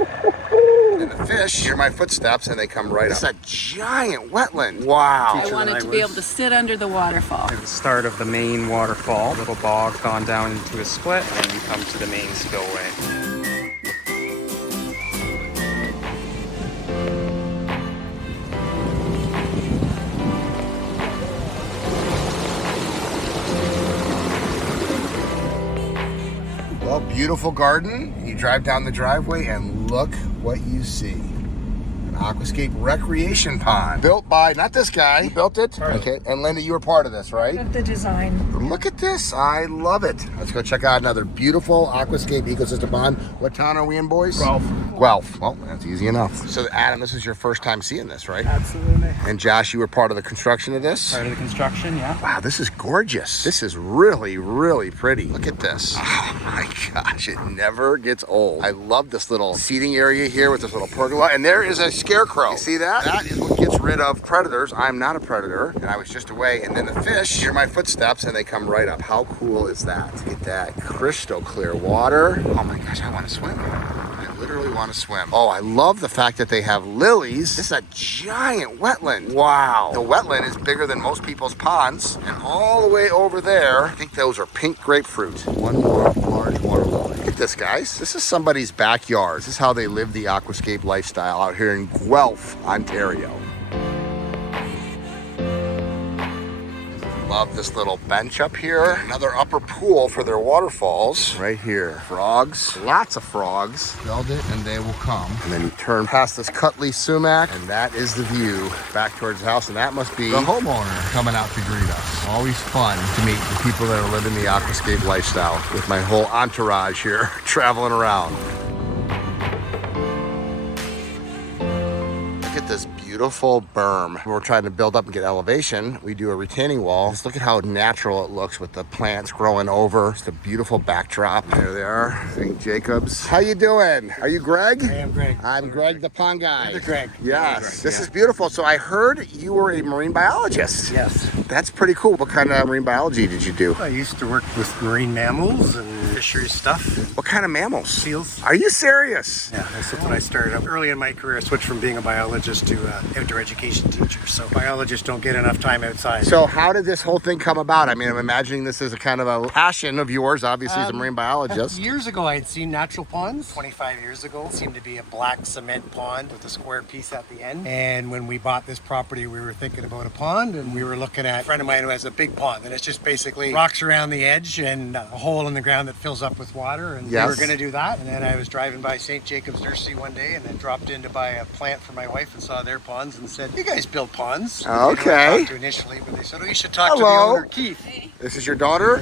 And the fish hear my footsteps and they come right up. It's a giant wetland. Wow. I wanted to be able to sit under the waterfall. At the start of the main waterfall, little bog gone down into a split, and then you come to the main spillway. Well, beautiful garden. You drive down the driveway and look what you see. An Aquascape recreation pond. Built by, not this guy, you built it? Okay, and Linda, you were part of this, right? Of the design. Look at this, I love it. Let's go check out another beautiful Aquascape ecosystem pond. What town are we in, boys? Guelph. Guelph, well, that's easy enough. So Adam, this is your first time seeing this, right? Absolutely. And Josh, you were part of the construction of this? Part of the construction, yeah. Wow, this is gorgeous. This is really, really pretty. Look at this. Oh my gosh, it never gets old. I love this little seating area here with this little pergola. And there is a scarecrow. You see that? That is what gets rid of predators. I'm not a predator, and I was just away. And then the fish hear my footsteps and they come right up. How cool is that? Look at that crystal clear water. Oh my gosh, I want to swim. I literally want to swim. Oh, I love the fact that they have lilies. This is a giant wetland. Wow. The wetland is bigger than most people's ponds. And all the way over there, I think those are pink grapefruit. One more large water lily. Look at this, guys. This is somebody's backyard. This is how they live the aquascape lifestyle out here in Guelph, Ontario. Love this little bench up here. Another upper pool for their waterfalls right here. Frogs, lots of frogs. Build it and they will come. And then you turn past this cut-leaf sumac and that is the view back towards the house. And that must be the homeowner coming out to greet us. Always fun to meet the people that are living the aquascape lifestyle with my whole entourage here traveling around. Look at this beautiful berm. When we're trying to build up and get elevation, we do a retaining wall. Just look at how natural it looks with the plants growing over. It's a beautiful backdrop. There they are, St. Jacobs. How you doing? Are you Greg? I am Greg. I'm Greg, the pond guy. You're the Greg. Yes, this is beautiful. So I heard you were a marine biologist. Yes. That's pretty cool. What kind of marine biology did you do? I used to work with marine mammals and fisheries stuff. What kind of mammals? Seals. Are you serious? Yeah, that's when I started up. Early in my career, I switched from being a biologist to outdoor education teacher. So biologists don't get enough time outside. So how did this whole thing come about? I mean, I'm imagining this is a kind of a passion of yours, obviously, as a marine biologist. Years ago, I had seen natural ponds. 25 years ago, it seemed to be a black cement pond with a square piece at the end. And when we bought this property, we were thinking about a pond, and we were looking at a friend of mine who has a big pond, and it's just basically rocks around the edge and a hole in the ground that fills up with water. And yes, we were going to do that. And then I was driving by St. Jacobs Nursery one day, and then dropped in to buy a plant for my wife and saw their ponds and said, "You guys build ponds." Okay. I talked to initially, but they said, "Oh, you should talk to the Hello. owner, Keith." Hey. This is your daughter?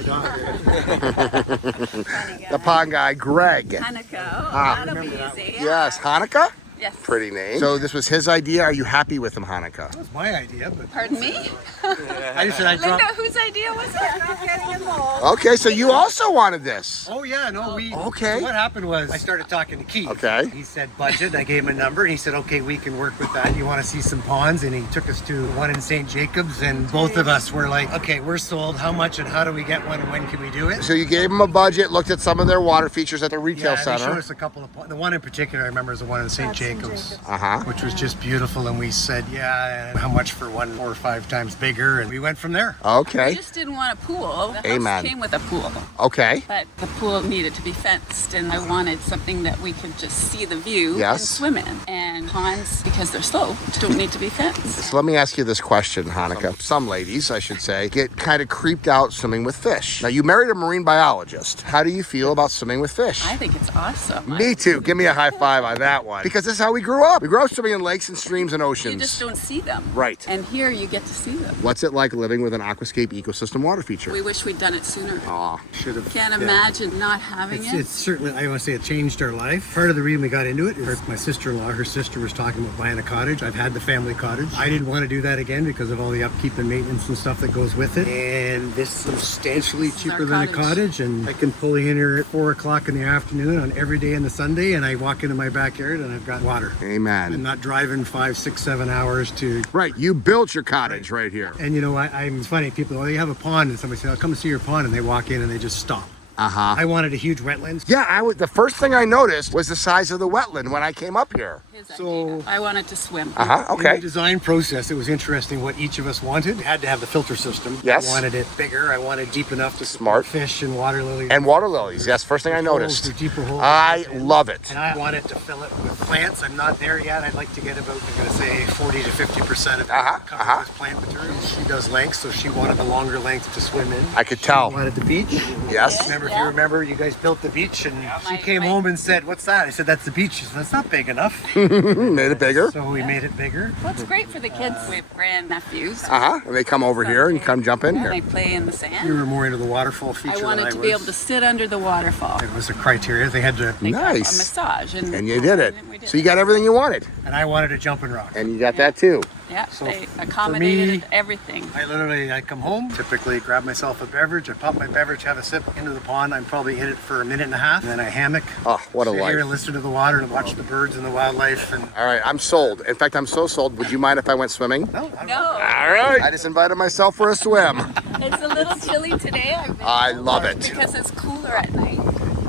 The pond guy, Greg. Hanukkah. Oh, Ah. that'll be easy. Yeah. Yes, Hanukkah? Yes. Pretty name. So this was his idea. Are you happy with him, Hanukkah? That was my idea, but Pardon me? I just said I Linda, dropped. whose idea was it? Not getting involved. Okay, so you also wanted this. Oh yeah, no, we. Okay. So what happened was I started talking to Keith. Okay. He said budget. I gave him a number, and he said, "Okay, we can work with that. You want to see some ponds?" And he took us to one in St. Jacobs, and both of us were like, "Okay, we're sold. How much and how do we get one and when can we do it?" So you gave him a budget, looked at some of their water features at the retail Yeah, they showed center. us a couple of the one in particular I remember is the one in St. Jacobs. Which was just beautiful, and we said, yeah, how much for one 4 or 5 times bigger, and we went from there. I Okay. just didn't want a pool. The Amen. house came with a pool, Okay. but the pool needed to be fenced, and I wanted something that we could just see the view Yes. and swim in. And ponds, because they're sloped, don't need to be fenced. So let me ask you this question, Hanukkah. Some ladies, I should say, get kind of creeped out swimming with fish. Now, you married a marine biologist. How do you feel about swimming with fish? I think it's awesome. Me too. Give me a high five on that one. Because this is how we grew up. We grew up swimming in lakes and streams and You oceans. just don't see them. Right. And here you get to see them. What's it like living with an Aquascape ecosystem water feature? We wish we'd done it sooner. Aw. Should have. Can't imagine not having it. It's certainly, I want to say it changed our life. Part of the reason we got into it is my sister-in-law, her sister was talking about buying a cottage. I've had the family cottage. I didn't want to do that again because of all the upkeep and maintenance and stuff that goes with it. And this is substantially cheaper than a cottage. And I can pull in here at 4 o'clock in the afternoon on every day in the Sunday, and I walk into my backyard and I've got water. Amen. I'm not driving 5, 6, 7 hours to. Right, you built your cottage right here. And you know, it's funny, people, oh, you have a pond, and somebody says, "I'll come see your pond," and they walk in and they just stop. I wanted a huge wetland. Yeah, the first thing I noticed was the size of the wetland when I came up here. So I wanted to swim. in the Okay. design process, it was interesting what each of us wanted. We had to have the filter system. Yes. I wanted it bigger. I wanted deep enough to Smart. support fish and water lilies. And water lilies. Yes, first thing I noticed. The deeper holes. I love it. And I wanted to fill it with plants. I'm not there yet. I'd like to get about, I'm going to say 40 to 50% of it covered with plant material. She does lengths, so she wanted the longer length to swim in. I could tell. She wanted the beach. Yes. Remember, if you remember, you guys built the beach, and she came home and said, "What's that?" I said, "That's the beach." She said, "That's not big enough." Made it bigger. So we made it bigger. What's great for the kids, we have grandnephews. And they come over here and come jump in They here. play in the You sand. were more into the waterfall feature I than wanted I to was. be able to sit under the waterfall. It was a criteria. They had to, Like Nice. A massage. And you did it. we did So you got everything you wanted. and I wanted a jumping rock. And you got that too. Yeah, So they for accommodated me- everything. I come home, typically grab myself a beverage, I pop my beverage, have a sip into the pond. I'm probably in it for a minute and a half. And then I hammock. Oh, what a sit here life. and listen to the water and watch the birds and the wildlife. And All right, I'm sold. In fact, I'm so sold. Would you mind if I went swimming? no, No, All right. I just invited myself for a swim. it's a little chilly today. I love it. Because it's cooler at night.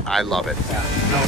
I love it. no.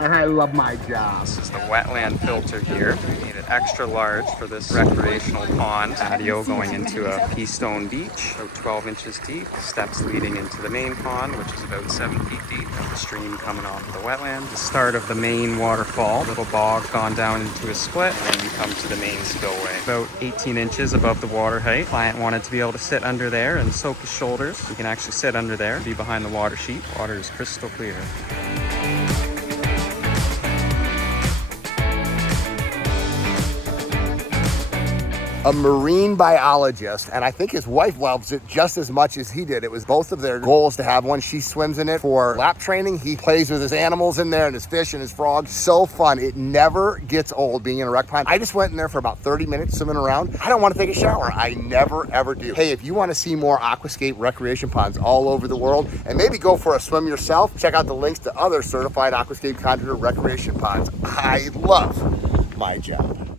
I love my job. This is the wetland filter here. We made it extra large for this recreational pond. Patio going into a keystone beach, about 12 inches deep. Steps leading into the main pond, which is about 7 feet deep. And the stream coming off the wetland. The start of the main waterfall. Little bog gone down into a split, and then you come to the main spillway. About 18 inches above the water height. Client wanted to be able to sit under there and soak his shoulders. You can actually sit under there, be behind the water sheet. Water is crystal clear. A marine biologist, and I think his wife loves it just as much as he did. It was both of their goals to have one. She swims in it for lap training. He plays with his animals in there and his fish and his frogs. So fun. It never gets old being in a rec pond. I just went in there for about 30 minutes swimming around. I don't want to take a shower. I never, ever do. Hey, if you want to see more Aquascape recreation ponds all over the world and maybe go for a swim yourself, check out the links to other certified Aquascape contractor recreation ponds. I love my job.